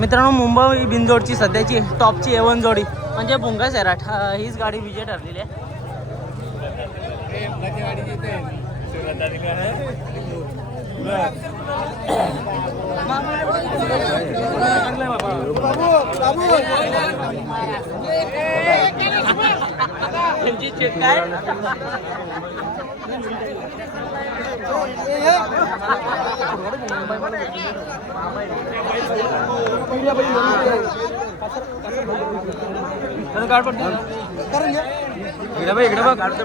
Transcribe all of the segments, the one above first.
मित्रांनो मुंबई बिनजोडची सध्याची टॉपची एवन जोडी. म्हणजे भुंगा सैराट. हीच गाडी विजय ठरलेली आहे. काय? इकडे बघ इकडे बघ. काढतो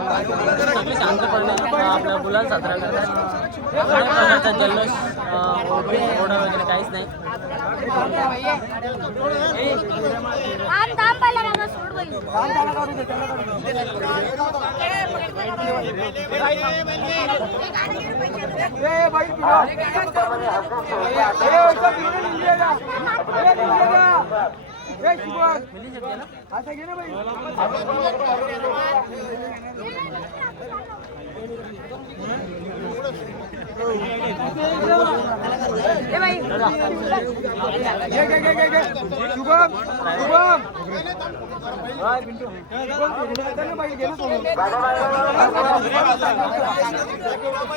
भांडे सगळे शांतपणे आपला गुलाल साजरा करतात काही प्रकारचा जल्लोष अं, ओरडा वगैरे काहीच नाही. असं घे ना बाई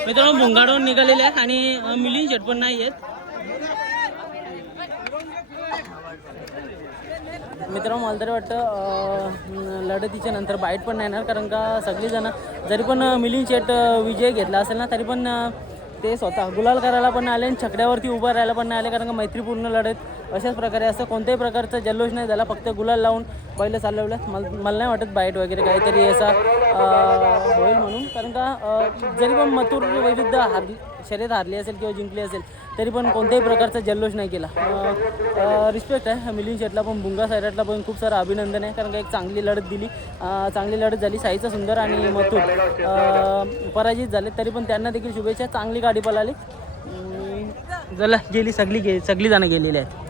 मित्रांनो मुंगाडून निघालेले आहेत आणि मिलिंग मिलिंद शेट पण नाही आहेत मित्रांनो मला तरी वाटतं लढतीच्या नंतर बाईट पण नाही येणार कारण का सगळीजणं जरी पण मिलिंग मिलिंद शेट विजय घेतला असेल ना तरी पण ते स्वतः गुलाल करायला पण आले आणि छकड्यावरती उभं राहायला पण नाही आले कारण का मैत्रीपूर्ण लढत अशाच प्रकारे असं कोणत्याही प्रकारचा जल्लोष नाही झाला फक्त गुलाल लावून पहिलं चालवलं. मला मला नाही वाटत बाईट वगैरे काहीतरी असा होईल म्हणून. कारण का जरी पण मथुर विरुद्ध हार शर्यत हारली असेल किंवा जिंकली असेल तरी पण कोणत्याही प्रकारचा जल्लोष नाही केला. रिस्पेक्ट आहे. मिलिंद शेटला पण बुंगा सायराटला पण खूप सारं अभिनंदन आहे. कारण का एक चांगली लढत दिली. चांगली लढत झाली. साईचा सुंदर आणि मथुर. पराजित झाले. तरी पण त्यांना देखील शुभेच्छा. चांगली गाडी पळाली. झालं गेली सगळी गे सगळी जणं गेलेली आहेत.